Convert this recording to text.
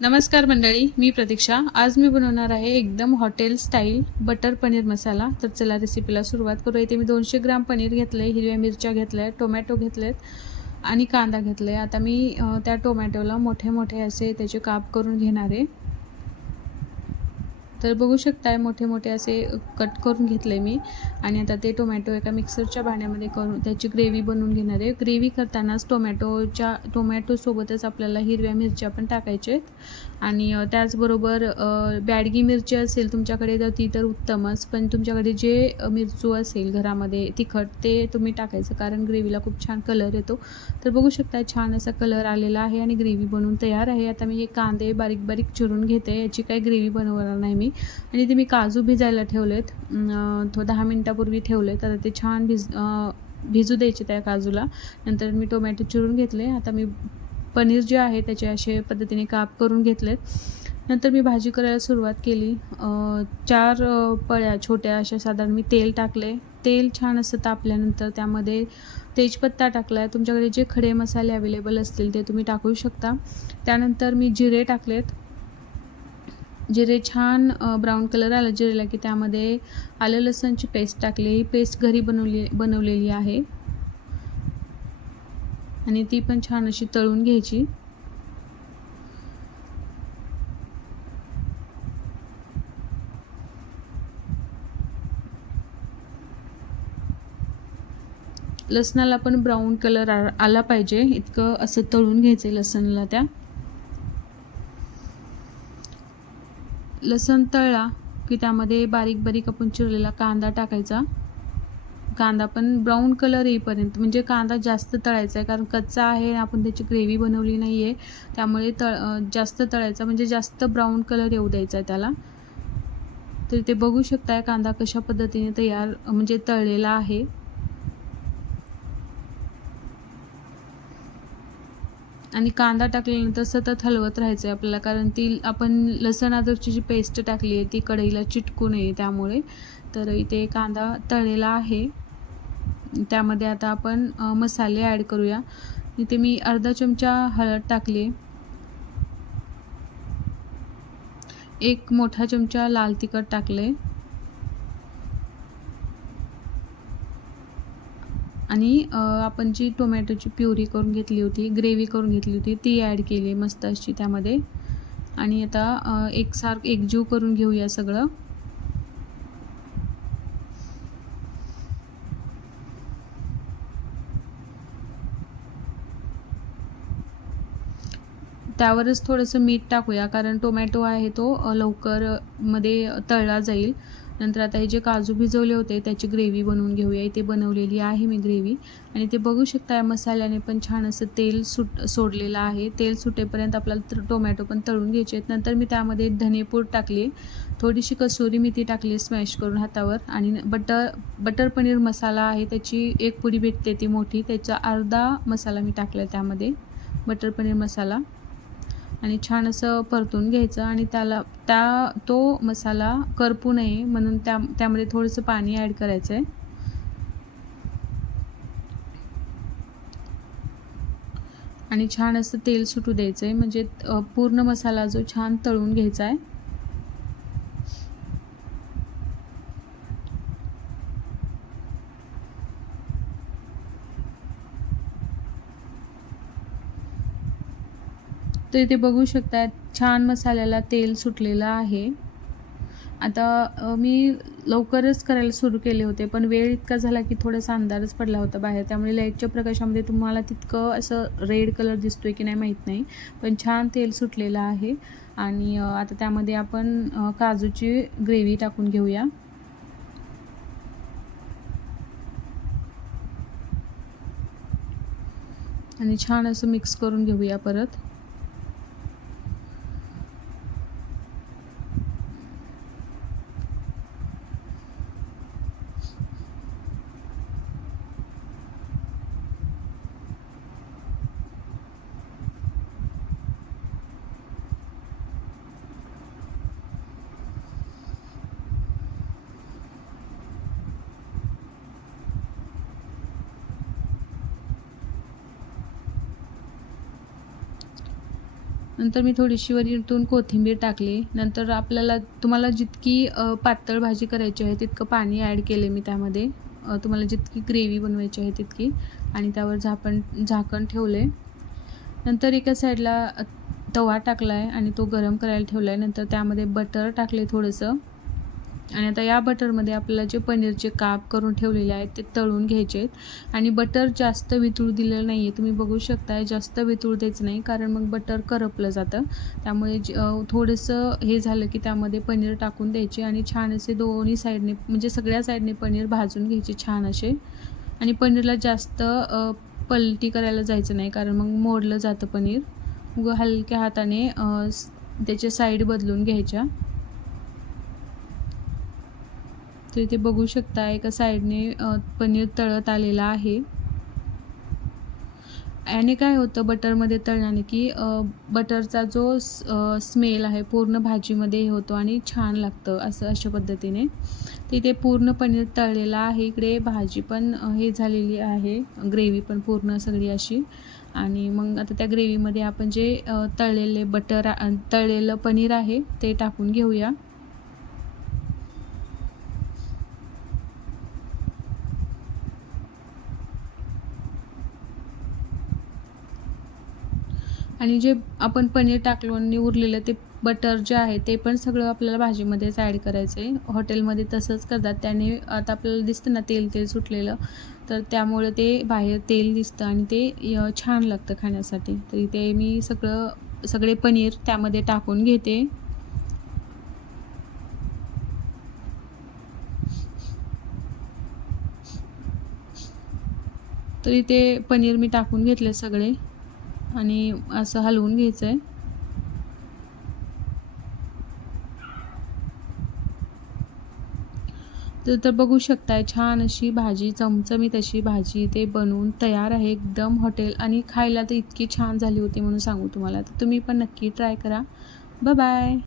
नमस्कार मंडळी, मी प्रतीक्षा. आज मी बनवणार आहे एकदम hotel style butter paneer masala. तर चला रेसिपीला सुरुवात करूया. इथे मी 200 ग्राम पनीर घेतलं आहे, हिरव्या मिरच्या घेतल्या आहेत, टोमॅटो घेतलेत आणि कांदा घेतला आहे. आता मी त्या टोमॅटोला मोठे मोठे असे त्याचे काप करून घेणार आहे. तर बघू शकताय मोठे मोठे असे कट करून घेतले मी. आणि आता ते टोमॅटो एका मिक्सरच्या भांड्यामध्ये करून त्याची ग्रेव्ही बनवून घेणार आहे. ग्रेव्ही करतानाच टोमॅटोसोबतच आपल्याला हिरव्या मिरच्या पण टाकायच्या आहेत. आणि त्याचबरोबर बॅडगी मिरची असेल तुमच्याकडे तर ती तर उत्तमच, पण तुमच्याकडे जे मिरचू असेल घरामध्ये तिखट ते तुम्ही टाकायचं, कारण ग्रेव्हीला खूप छान कलर येतो. तर बघू शकता छान असा कलर आलेला आहे आणि ग्रेव्ही बनवून तयार आहे. आता मी हे कांदे बारीक बारीक चिरून घेते. याची काही ग्रेव्ही बनवणार नाही मी. आणि ते मी काजू भिजायला ठेवलेत, 10 मिनटापूर्वी ठेवलेत. आता ते छान भिजू द्यायचे त्या काजूला. नंतर मी टोमॅटो चिरून घेतले. आता मी पनीर जे आहे त्याचे असे पद्धतीने काप करून घेतलेत. नंतर मी भाजी करायला सुरुवात केली. 4 पळ्या छोट्या अशा साधारण मी तेल टाकले. तेल छान असं तापल्यानंतर त्यामध्ये तेजपत्ता टाकला आहे. तुमच्याकडे जे खडे मसाले अवेलेबल असतील ते तुम्ही टाकू शकता. त्यानंतर मी जिरे टाकलेत. जिरे छान ब्राऊन कलर आला जिरेला की त्यामध्ये आलं लसणची पेस्ट टाकली. ही पेस्ट घरी बनवलेली आहे आणि ती पण छान अशी तळून घ्यायची. लसणाला पण ब्राऊन कलर आला पाहिजे इतकं असं तळून घ्यायचं लसणला. त्या लसण तळला की त्यामध्ये बारीक बारीक आपण चिरलेला कांदा टाकायचा. कांदा पण ब्राऊन कलर येईपर्यंत, म्हणजे कांदा जास्त तळायचा आहे कारण कच्चा आहे, आपण त्याची ग्रेव्ही बनवली नाही आहे, त्यामुळे जास्त तळायचा, म्हणजे जास्त ब्राऊन कलर येऊ द्यायचा आहे त्याला. तर ते बघू शकताय कांदा कशा पद्धतीने म्हणजे तळलेला आहे. आणि कांदा टाकल्यानंतर सतत हलवत राहायचं आहे आपल्याला, कारण ती आपण लसण अद्रकची जी पेस्ट टाकली आहे ती कढईला चिटकू नये त्यामुळे. तर इथे कांदा तळलेला आहे. त्यामध्ये आता आपण मसाले ॲड करूया. इथे मी अर्धा चमचा हळद टाकली, 1 मोठा चमचा लाल तिखट टाकले आणि आपण जी टोमॅटोची प्युरी करून घेतली होती, ग्रेव्ही करून घेतली होती, ती ॲड केली मस्त अशी त्यामध्ये. आणि आता एकजीव करून घेऊया सगळं. त्यावरच थोडंसं मीठ टाकूया, कारण टोमॅटो आहे तो लवकर मध्ये तळला जाईल. नंतर आता हे जे काजू भिजवले होते त्याची ग्रेव्ही बनवून घेऊया. इथे बनवलेली आहे मी ग्रेव्ही. आणि ते बघू शकता मसाल्याने पण छान असं तेल सोडलेलं आहे. तेल सुटेपर्यंत आपल्याला टोमॅटो पण तळून घ्यायचे आहेत. नंतर मी त्यामध्ये धनेपूड टाकली, थोडीशी कसुरी मेथी टाकली स्मॅश करून हातावर. आणि बटर पनीर मसाला आहे त्याची 1 पुडी भेटते ती मोठी, त्याचा अर्धा मसाला मी टाकला त्यामध्ये, बटर पनीर मसाला. आणि छान असं परतून घ्यायचं. आणि तो मसाला करपू नये म्हणून त्यामध्ये थोडंसं पाणी ॲड करायचं आहे. आणि छान असं तेल सुटू द्यायचं आहे, म्हणजे पूर्ण मसाला जो छान तळून घ्यायचा आहे. तर इथे बघू शकता छान मसाल्याला तेल सुटलेलं आहे. आता मी लवकरच करायला सुरू केले होते, पण वेळ इतका झाला की थोडासा अंधारच पडला होता बाहेर, त्यामुळे लाईटच्या प्रकाशामध्ये तुम्हाला तितकं असं रेड कलर दिसतोय की नाही माहीत नाही, पण छान तेल सुटलेलं आहे. आणि आता त्यामध्ये आपण काजूची ग्रेव्ही टाकून घेऊया. आणि छान असं मिक्स करून घेऊया परत. नंतर मी थोडीशी वरतून कोथिंबीर टाकली. नंतर तुम्हाला जितकी पातळ भाजी करायची आहे तितकं पाणी ॲड केले मी त्यामध्ये. तुम्हाला जितकी ग्रेव्ही बनवायची आहे तितकी, आणि त्यावर झाकण ठेवले. नंतर एका साईडला तवा टाकला आहे आणि तो गरम करायला ठेवला आहे. नंतर त्यामध्ये बटर टाकले थोडंसं, आणि आता या बटरमध्ये आपल्याला जे पनीरचे काप करून ठेवलेले आहेत ते तळून घ्यायचे आहेत. आणि बटर जास्त वितळू दिलेलं नाही आहे, तुम्ही बघू शकताय. जास्त वितळू द्यायचं नाही, कारण मग बटर करपलं जातं. त्यामुळे थोडंसं हे झालं की त्यामध्ये पनीर टाकून द्यायचे आणि छान असे दोन्ही साईडने, म्हणजे सगळ्या साईडने पनीर भाजून घ्यायचे छान असे. आणि पनीरला जास्त पलटी करायला जायचं नाही, कारण मग मोडलं जातं पनीर. मग हलक्या हाताने त्याचे साईड बदलून घ्यायच्या. तर इथे बघू शकता एका साईडने पनीर तळत आलेलं आहे. याने काय होतं बटरमध्ये तळल्याने की बटरचा जो स्मेल आहे पूर्ण भाजीमध्ये होतो आणि छान लागतं अशा पद्धतीने. तर इथे पूर्ण पनीर तळलेलं आहे. इकडे भाजी पण हे झालेली आहे, ग्रेव्ही पण पूर्ण सगळी अशी. आणि मग आता त्या ग्रेव्हीमध्ये आपण जे तळलेलं पनीर आहे ते टाकून घेऊया. आणि जे आपण पनीर टाकलो आणि उरलेलं ते बटर जे आहे ते पण सगळं आपल्याला भाजीमध्येच ॲड करायचं आहे. हॉटेलमध्ये तसंच करतात. त्याने आता आपल्याला दिसतं ना तेल सुटलेलं, तर त्यामुळे ते बाहेर तेल दिसतं आणि ते छान लागतं खाण्यासाठी. तर इथे मी सगळे पनीर त्यामध्ये टाकून घेते. तर इथे पनीर मी टाकून घेतले सगळे आणि असं हलवून घ्यायचं आहे. तर बघू शकताय छान अशी भाजी, चमचमीत अशी भाजी ते बनवून तयार आहे एकदम हॉटेल, आणि खायला तर इतकी छान झाली होती म्हणून सांगू तुम्हाला. तर तुम्ही पण नक्की ट्राय करा. Bye bye.